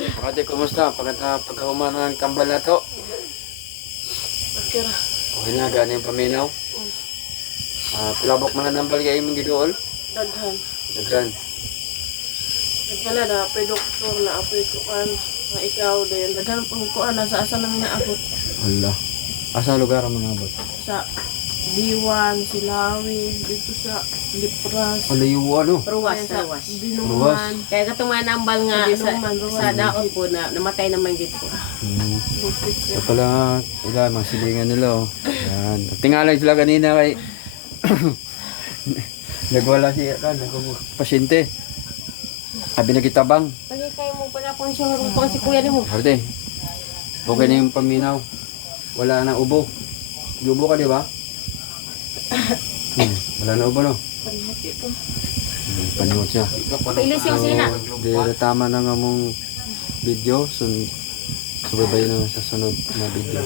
Ate, kumusta? Pagkahuman ng tambal na to? Okay ra. Okay na, gano'n yung paminaw. Pilabok man na nambal kayo mong gidool. Daghan. Daghan. Daghan na apoy doktor na apoy kuan. Nga ikaw din. Daghan pang kuan na sa asa namin naabot. Hala. Asa lugar ang mga abot? Sa Diwan, Silawi, dito sa Lipras. Alayo ano? Ruwas, sa ruwas. Binuman. Kaya katong mga nambal nga Sa sa, Binuman, ruwas. sa daot po na namatay naman dito. Bukit Ito pala, ila, mga silingan nila oh. Yan. Tingalay sila kanina kay nagwala siya kan, pasyente. Sabi na kitabang. Pali kayo mo pala po siya rupang si kuya ni mo. Ate, okay na yung paminaw. Wala na ubo. Ubo ka, di ba? Wala na ubo, no? Panhat ito. Panuot siya. Pailis yung sina. Di na tama na nga mong video. Subaybay na sa sunod na video.